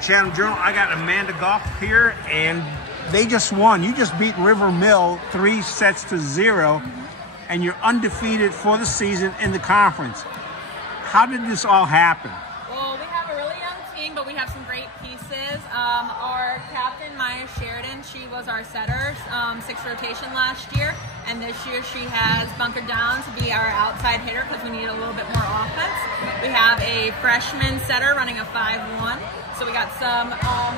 Chatham Journal. I got Amanda Gough here, and they just won. You just beat River Mill 3-0, and you're undefeated for the season in the conference. How did this all happen? Well, we have a really young team, but we have some great pieces. Our captain, Maya Sheridan, she was our setter, 6th rotation last year, and this year she has bunkered down to be our outside hitter because we need a little bit more offense. We have a freshman setter running a 5-1, so we got some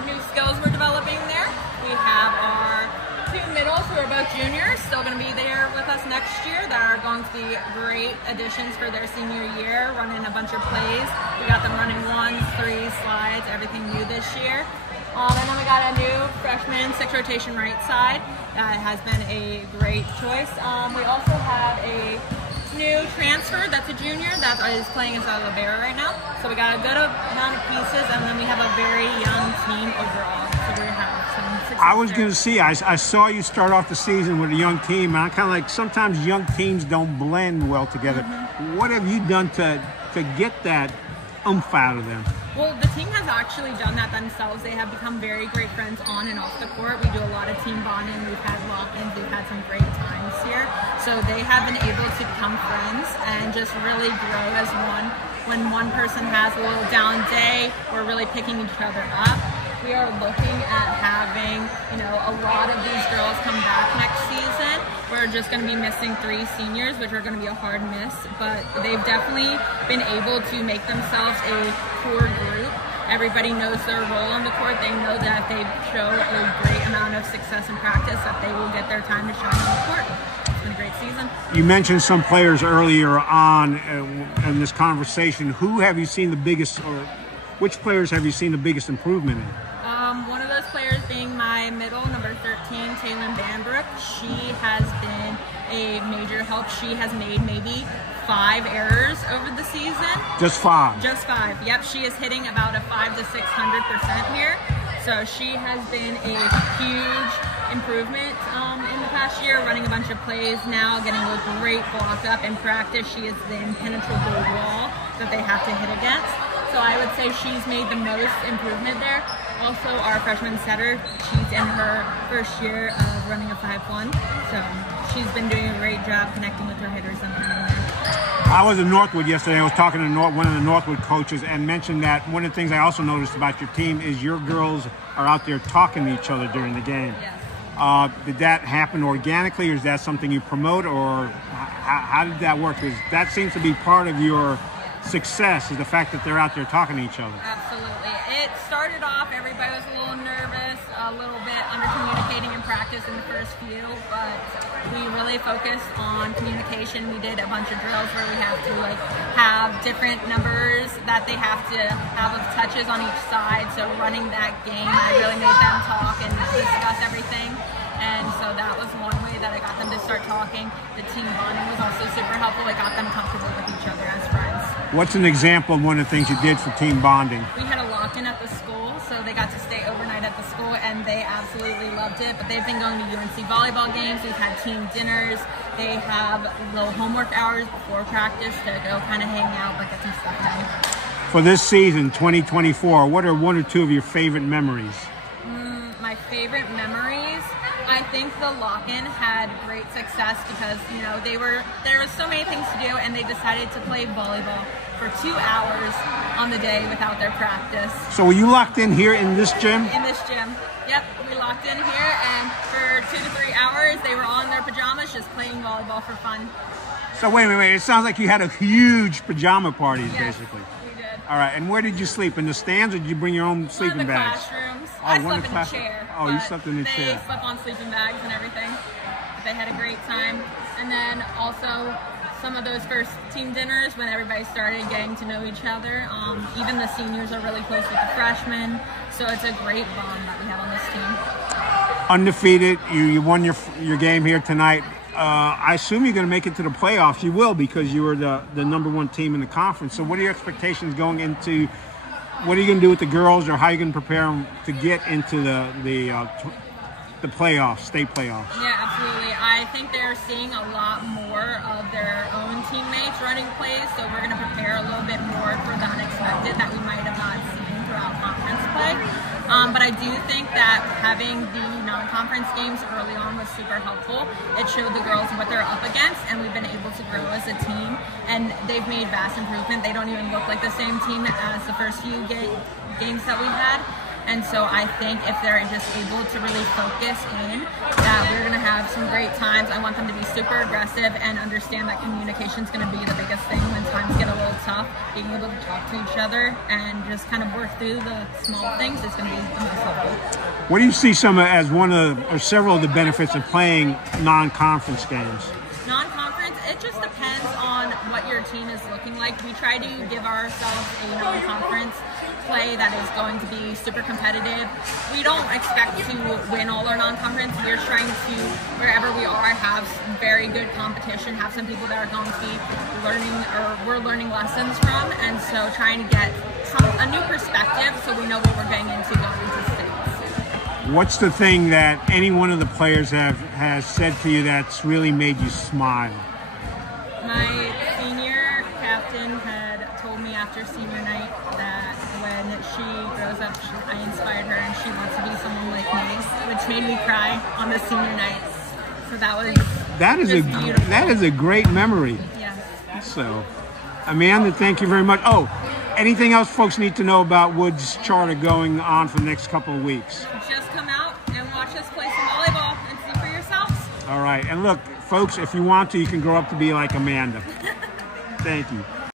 new skills we're developing there. We have our 2 middles who are both juniors, still going to be there with us next year, that are going to be great additions for their senior year, running a bunch of plays. We got them running 1s, 3s, slides, everything new this year. And then we got a new freshman 6th rotation right side that has been a great choice. We also have a new transfer that's a junior that is playing inside Libera right now. So we got a good amount of pieces, and then we have a very young team overall. So we have some success. I was going to see, I saw you start off the season with a young team, and I kind of like, sometimes young teams don't blend well together. What have you done to get that oomph out of them? Well, the team has actually done that themselves. They have become very great friends on and off the court. We do a lot of team bonding. We've had lock-ins. We've had some great times here. So they have been able to become friends and just really grow as one. When one person has a little down day, we're really picking each other up. We are looking at having, a lot of these girls come back next season. We're just going to be missing 3 seniors, which are going to be a hard miss, but they've definitely been able to make themselves a core group. Everybody knows their role on the court. They know that if they show a great amount of success in practice, that they will get their time to shine on the court. It's been a great season. You mentioned some players earlier on in this conversation. Who have you seen the biggest, or which players have you seen the biggest improvement in? One of those players being my middle, number 13, Taylor Banbrook. She has been a major help. She has made maybe 5 errors over the season. Just 5? Just 5. Yep, she is hitting about a 500 to 600% here. So she has been a huge improvement in the past year, running a bunch of plays now, getting a great block up in practice. She is the impenetrable wall that they have to hit against. So I would say she's made the most improvement there. Also, our freshman setter, she's in her first year of running a 5-1. So she's been doing a great job connecting with her hitters and running there. I was in Northwood yesterday. I was talking to one of the Northwood coaches and mentioned that one of the things I also noticed about your team is your girls are out there talking to each other during the game. Yes. Did that happen organically, or is that something you promote, or how did that work? Because that seems to be part of your success, is the fact that they're out there talking to each other. Absolutely. It started off, everybody was a little nervous, a little bit under communicating in practice in the first few, but we really focused on communication. We did a bunch of drills where we have to have different numbers that they have to have of touches on each side. So running that game, I really made them talk and discuss everything. And so that was one way that I got them to start talking. The team bonding was also super helpful. It got them comfortable with each other as friends. What's an example of one of the things you did for team bonding? We had a lock-in at the school, so they got to stay overnight at the school, and they absolutely loved it. But they've been going to UNC volleyball games. We've had team dinners. They have little homework hours before practice to go kind of hang out, but get some stuff done. For this season, 2024, what are 1 or 2 of your favorite memories? My favorite memories, I think the lock-in had great success because, there was so many things to do, and they decided to play volleyball for 2 hours on the day without their practice. So were you locked in here in this gym? In this gym. Yep, we locked in here, and for 2 to 3 hours, they were all in their pajamas just playing volleyball for fun. So wait. It sounds like you had a huge pajama parties, yes, basically. We did. All right, and where did you sleep? In the stands, or did you bring your own sleeping bags? Classrooms. Oh, I slept in the chair. Oh, you slept in the chair. They slept on sleeping bags and everything. But they had a great time. And then also some of those first team dinners when everybody started getting to know each other. Even the seniors are really close with the freshmen. So it's a great bond that we have on this team. Undefeated. You won your game here tonight. I assume you're going to make it to the playoffs. You will, because you were the #1 team in the conference. So what are your expectations going into? What are you going to do with the girls, or how are you going to prepare them to get into the playoffs, state playoffs? Yeah, absolutely. I think they're seeing a lot more of their own teammates running plays, so we're going to prepare a little bit more for the unexpected that we might have not seen throughout conference. non-conference play. But I do think that having the non-conference games early on was super helpful. It showed the girls what they're up against, and we've been able to grow as a team. And they've made vast improvement. They don't even look like the same team as the first few games that we had. And so I think if they're just able to really focus in, that we're going to have some great times. I want them to be super aggressive and understand that communication is going to be the biggest thing when times get a little tough. Being able to talk to each other and just kind of work through the small things is going to be the most helpful. What do you see as one of or several of the benefits of playing non-conference games? Non-conference, it just depends on what your team is looking like. We try to give ourselves a non-conference play that is going to be super competitive. We don't expect to win all our non-conference. We're trying to, wherever we are, have very good competition, have some people that are going to be learning, or we're learning lessons from, and so trying to get a new perspective so we know what we're getting into going into states. What's the thing that any one of the players has said to you that's really made you smile? My senior captain had told me after senior night that when she grows up, I inspired her and she wants to be someone like me, which made me cry on the senior night. So that is a great memory. Yes. So, Amanda, thank you very much. Oh, anything else folks need to know about Wood's Charter going on for the next couple of weeks? Just come out and watch us play some volleyball and see for yourselves. All right. And look, folks, if you want to, you can grow up to be like Amanda. Thank you.